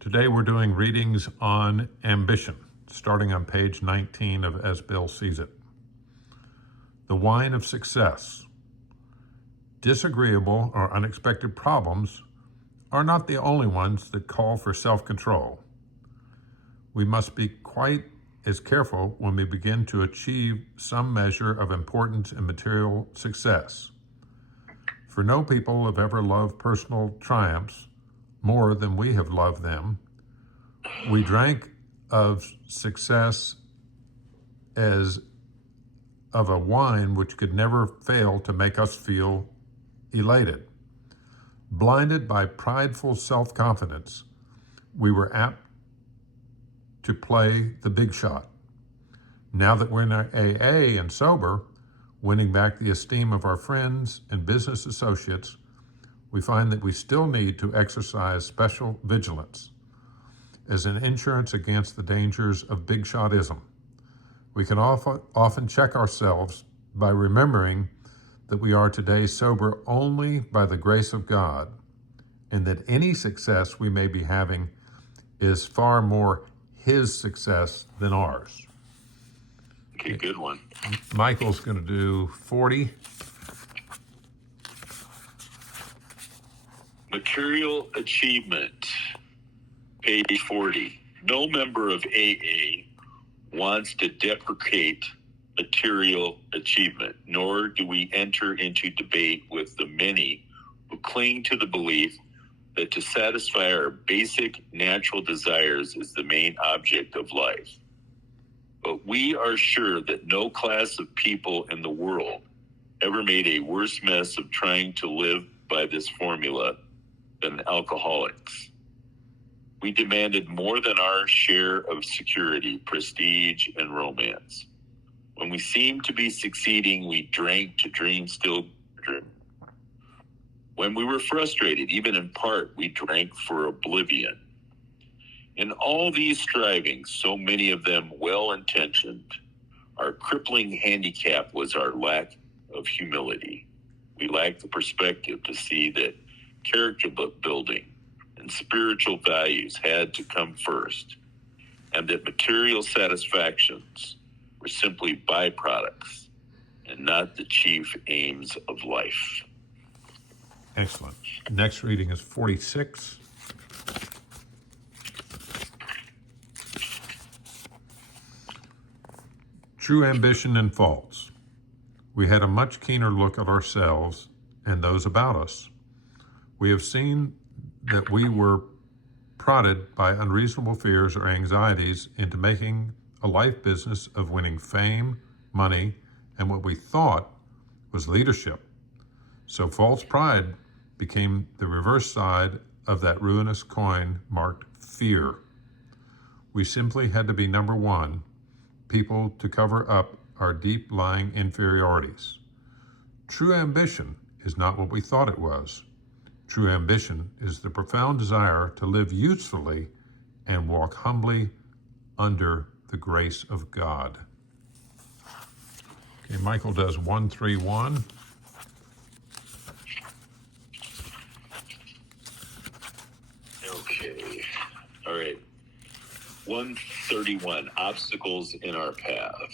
Today we're doing readings on ambition, starting on page 19 of As Bill Sees It. The wine of success. Disagreeable or unexpected problems are not the only ones that call for self-control. We must be quite as careful when we begin to achieve some measure of importance and material success. For no people have ever loved personal triumphs more than we have loved them. We drank of success as of a wine which could never fail to make us feel elated. Blinded by prideful self-confidence, we were apt to play the big shot. Now that we're in our AA and sober, winning back the esteem of our friends and business associates, we find that we still need to exercise special vigilance as an insurance against the dangers of big shotism. We can often check ourselves by remembering that we are today sober only by the grace of God, and that any success we may be having is far more His success than ours. Okay, good one. Michael's going to do 40. Material achievement, page 40. No member of AA wants to deprecate material achievement, nor do we enter into debate with the many who cling to the belief that to satisfy our basic natural desires is the main object of life. But we are sure that no class of people in the world ever made a worse mess of trying to live by this formula than alcoholics. We demanded more than our share of security, prestige, and romance. When we seemed to be succeeding, we drank to dream still dream. When we were frustrated, even in part, we drank for oblivion. In all these strivings, so many of them well-intentioned, our crippling handicap was our lack of humility. We lacked the perspective to see that character building and spiritual values had to come first, and that material satisfactions were simply byproducts and not the chief aims of life. Excellent. Next reading is 46. True ambition and faults. We had a much keener look at ourselves and those about us. We have seen that we were prodded by unreasonable fears or anxieties into making a life business of winning fame, money, and what we thought was leadership. So false pride became the reverse side of that ruinous coin marked fear. We simply had to be number one, people to cover up our deep-lying inferiorities. True ambition is not what we thought it was. True ambition is the profound desire to live usefully and walk humbly under the grace of God. Okay, Michael does 131. Okay, all right. 131, obstacles in our path.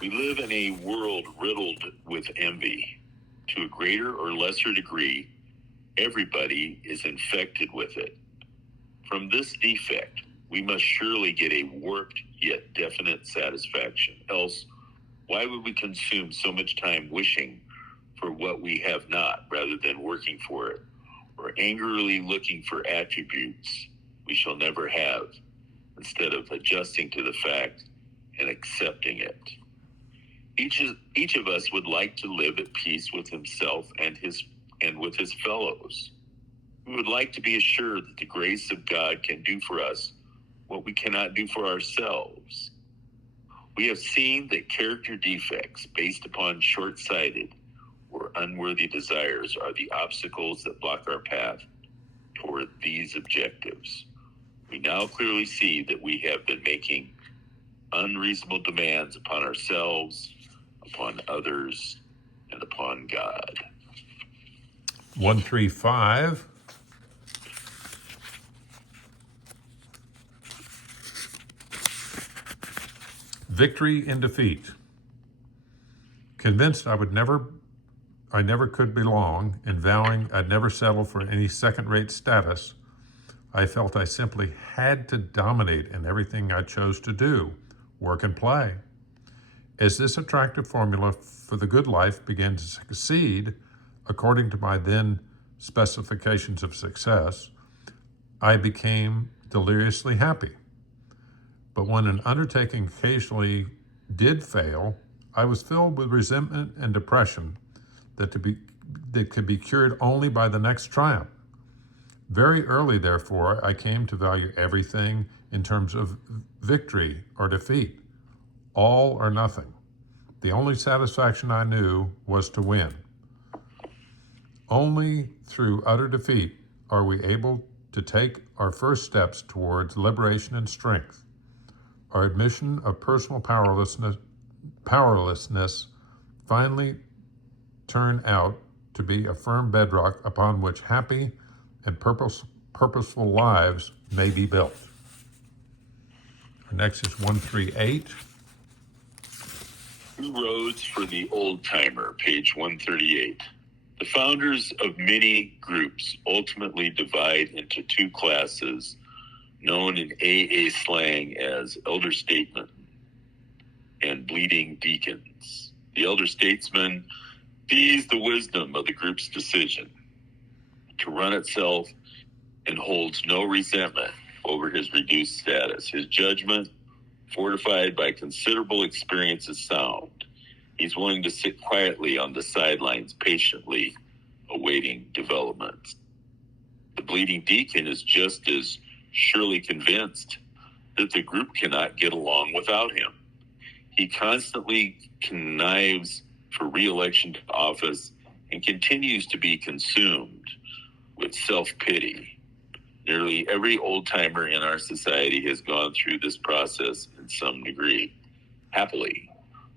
We live in a world riddled with envy. To a greater or lesser degree, everybody is infected with it. From this defect, we must surely get a warped yet definite satisfaction. Else, why would we consume so much time wishing for what we have not rather than working for it, or angrily looking for attributes we shall never have, instead of adjusting to the fact and accepting it? Each of us would like to live at peace with himself and with his fellows. We would like to be assured that the grace of God can do for us what we cannot do for ourselves. We have seen that character defects based upon short-sighted or unworthy desires are the obstacles that block our path toward these objectives. We now clearly see that we have been making unreasonable demands upon ourselves, upon others, and upon God. 135. Victory in defeat. Convinced I never could belong, and vowing I'd never settle for any second-rate status, I felt I simply had to dominate in everything I chose to do, work and play. As this attractive formula for the good life began to succeed, according to my then specifications of success, I became deliriously happy. But when an undertaking occasionally did fail, I was filled with resentment and depression that could be cured only by the next triumph. Very early, therefore, I came to value everything in terms of victory or defeat, all or nothing. The only satisfaction I knew was to win. Only through utter defeat are we able to take our first steps towards liberation and strength. Our admission of personal powerlessness finally turned out to be a firm bedrock upon which happy and purposeful lives may be built. Next is 138. Two Roads for the Old Timer, page 138. The founders of many groups ultimately divide into two classes known in AA slang as elder statesmen and bleeding deacons. The elder statesman sees the wisdom of the group's decision to run itself and holds no resentment over his reduced status. His judgment, fortified by considerable experience, is sound. He's willing to sit quietly on the sidelines, patiently awaiting developments. The bleeding deacon is just as surely convinced that the group cannot get along without him. He constantly connives for re-election to office and continues to be consumed with self-pity. Nearly every old-timer in our society has gone through this process in some degree. Happily,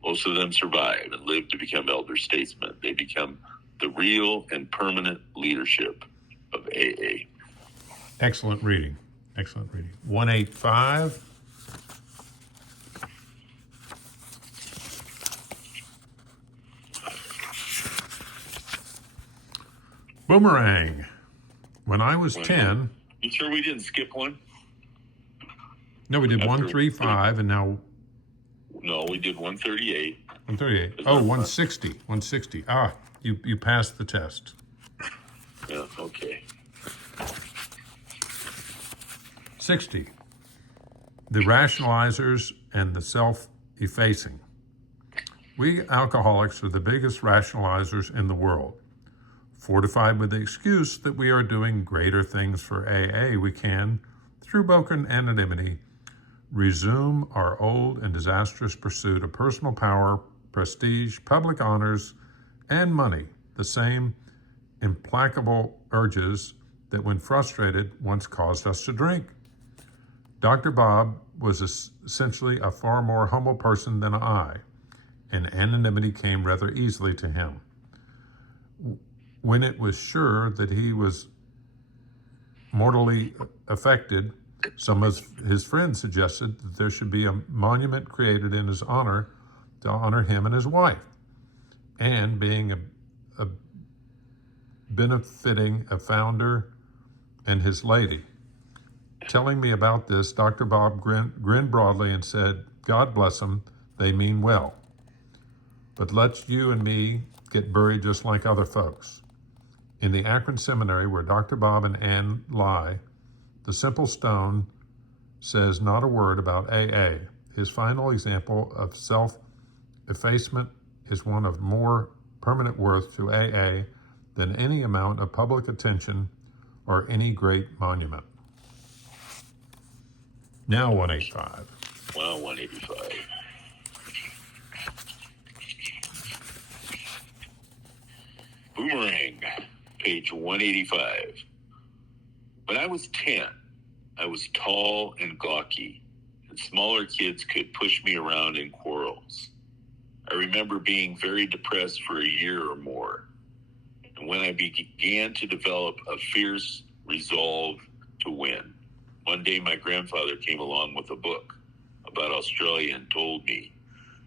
most of them survive and live to become elder statesmen. They become the real and permanent leadership of AA. Excellent reading. Excellent reading. 185. Boomerang. When I was 10. You sure we didn't skip one? No, we did 135 and now. No, we did 138. 138. Oh, 160. 160. Ah, you passed the test. Yeah, okay. 60. The rationalizers and the self-effacing. We alcoholics are the biggest rationalizers in the world. Fortified with the excuse that we are doing greater things for AA, we can, through broken anonymity, resume our old and disastrous pursuit of personal power, prestige, public honors, and money, the same implacable urges that, when frustrated, once caused us to drink. Dr. Bob was essentially a far more humble person than I, and anonymity came rather easily to him. When it was sure that he was mortally affected, some of his friends suggested that there should be a monument created in his honor to honor him and his wife, and being a benefiting a founder and his lady. Telling me about this, Dr. Bob grinned broadly and said, "God bless them, they mean well. But let you and me get buried just like other folks." In the Akron Seminary, where Dr. Bob and Ann lie, the simple stone says not a word about AA. His final example of self-effacement is one of more permanent worth to AA than any amount of public attention or any great monument. Now 185. Wow, 185. Boomerang, page 185. When I was 10, I was tall and gawky, and smaller kids could push me around in quarrels. I remember being very depressed for a year or more, and when I began to develop a fierce resolve to win, one day my grandfather came along with a book about Australia and told me,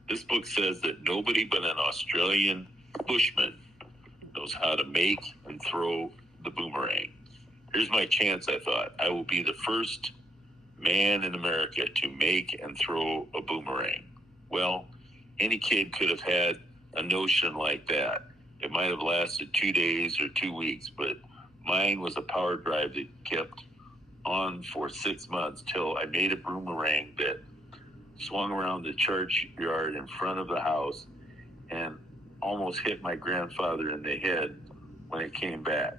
this book says that nobody but an Australian bushman knows how to make and throw the boomerang. Here's my chance, I thought. I will be the first man in America to make and throw a boomerang. Well, any kid could have had a notion like that. It might have lasted 2 days or 2 weeks, but mine was a power drive that kept on for 6 months till I made a boomerang that swung around the churchyard in front of the house and almost hit my grandfather in the head when it came back.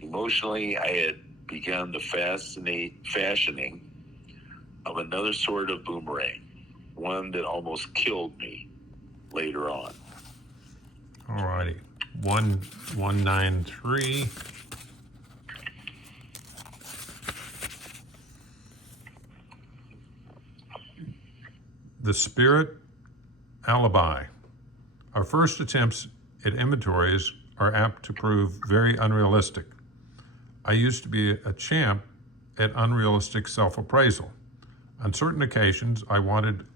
Emotionally, I had begun the fashioning of another sort of boomerang, one that almost killed me later on. All righty. 193. The Spirit Alibi. Our first attempts at inventories are apt to prove very unrealistic. I used to be a champ at unrealistic self-appraisal. On certain occasions, I wanted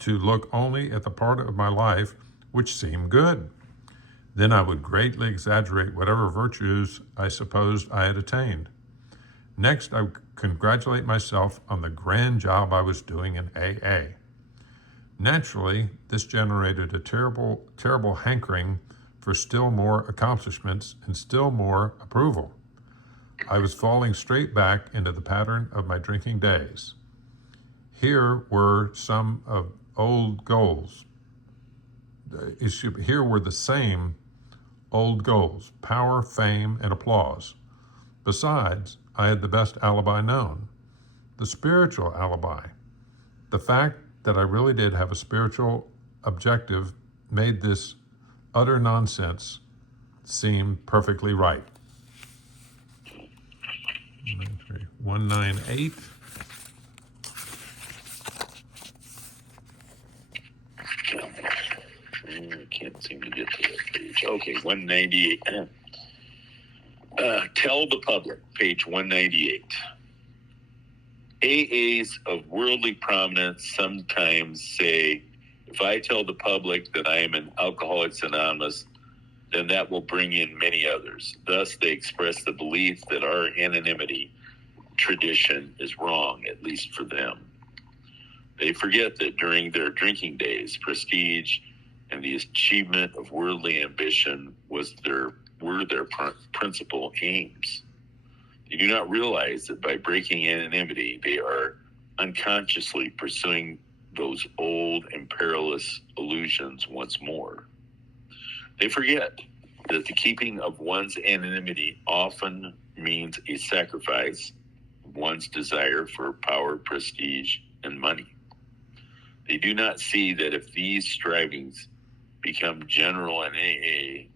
to look only at the part of my life which seemed good. Then I would greatly exaggerate whatever virtues I supposed I had attained. Next, I would congratulate myself on the grand job I was doing in AA. Naturally, this generated a terrible hankering for still more accomplishments and still more approval. I was falling straight back into the pattern of my drinking days. Here were some of old goals. Here were the same old goals: power, fame, and applause. Besides, I had the best alibi known, the spiritual alibi. The fact that I really did have a spiritual objective made this utter nonsense seem perfectly right. 198. I can't seem to get to that page. Okay, 198. Tell the public, page 198. AAs of worldly prominence sometimes say, if I tell the public that I am an Alcoholics Anonymous, then that will bring in many others. Thus, they express the belief that our anonymity tradition is wrong, at least for them. They forget that during their drinking days, prestige and the achievement of worldly ambition were their principal aims. They do not realize that by breaking anonymity, they are unconsciously pursuing those old and perilous illusions once more. They forget that the keeping of one's anonymity often means a sacrifice of one's desire for power, prestige, and money. They do not see that if these strivings become general in AA,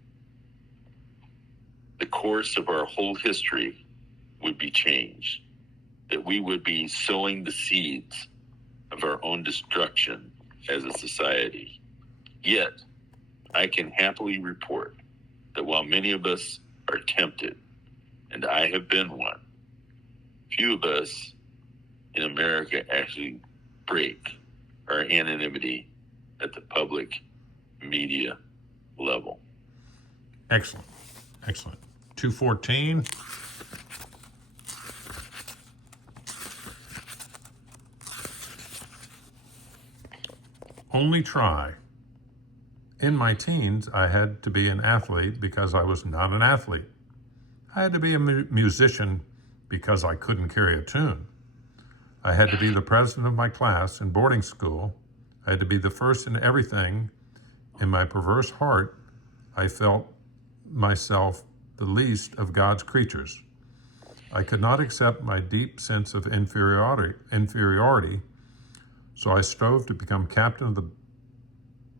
the course of our whole history would be changed, that we would be sowing the seeds of our own destruction as a society. Yet, I can happily report that while many of us are tempted, and I have been one, few of us in America actually break our anonymity at the public media level. Excellent. 214. Only try. In my teens, I had to be an athlete because I was not an athlete. I had to be a musician because I couldn't carry a tune. I had to be the president of my class in boarding school. I had to be the first in everything. In my perverse heart, I felt myself the least of God's creatures. I could not accept my deep sense of inferiority, so I strove to become captain of the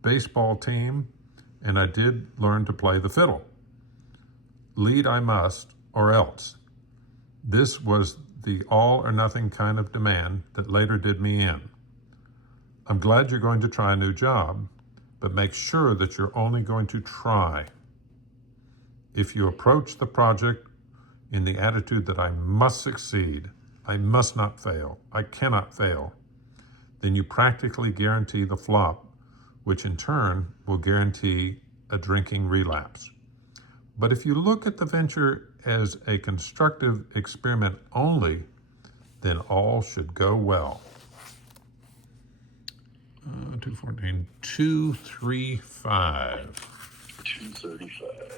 baseball team, and I did learn to play the fiddle. Lead I must, or else. This was the all or nothing kind of demand that later did me in. I'm glad you're going to try a new job, but make sure that you're only going to try. If you approach the project in the attitude that I must succeed, I must not fail, I cannot fail, then you practically guarantee the flop, which in turn will guarantee a drinking relapse. But if you look at the venture as a constructive experiment only, then all should go well. 214, 235. 235.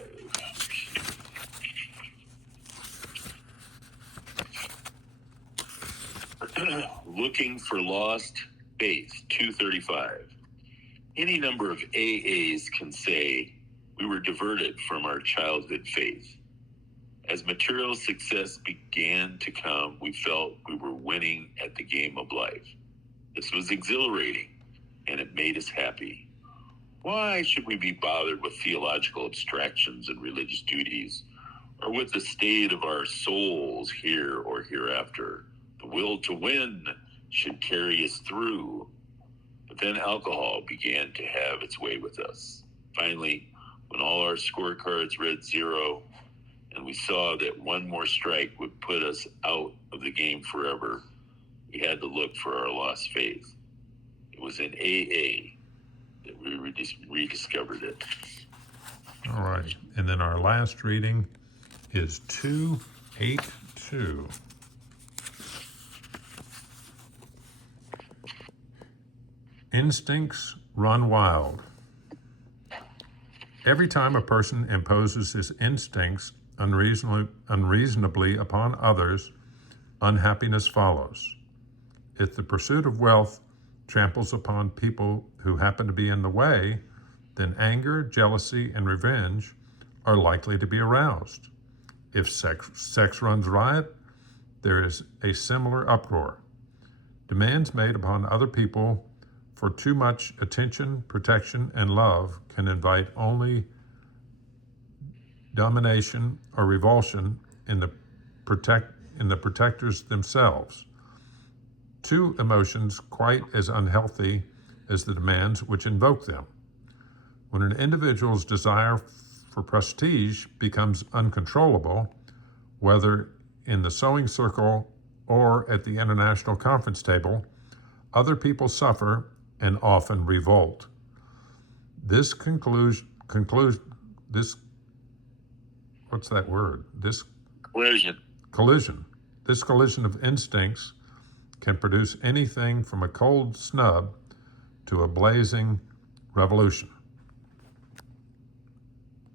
Looking for lost faith, 235. Any number of AAs can say we were diverted from our childhood faith. As material success began to come, we felt we were winning at the game of life. This was exhilarating, and it made us happy. Why should we be bothered with theological abstractions and religious duties, or with the state of our souls here or hereafter? The will to win should carry us through. But then alcohol began to have its way with us. Finally, when all our scorecards read 0, and we saw that one more strike would put us out of the game forever, we had to look for our lost faith. It was in AA that we rediscovered it. All right. And then our last reading is 282. Instincts run wild. Every time a person imposes his instincts unreasonably upon others, unhappiness follows. If the pursuit of wealth tramples upon people who happen to be in the way, then anger, jealousy, and revenge are likely to be aroused. If sex runs riot, there is a similar uproar. Demands made upon other people for too much attention, protection, and love can invite only domination or revulsion in the protectors themselves. Two emotions quite as unhealthy as the demands which invoke them. When an individual's desire for prestige becomes uncontrollable, whether in the sewing circle or at the international conference table, other people suffer and often revolt. This collision of instincts can produce anything from a cold snub to a blazing revolution.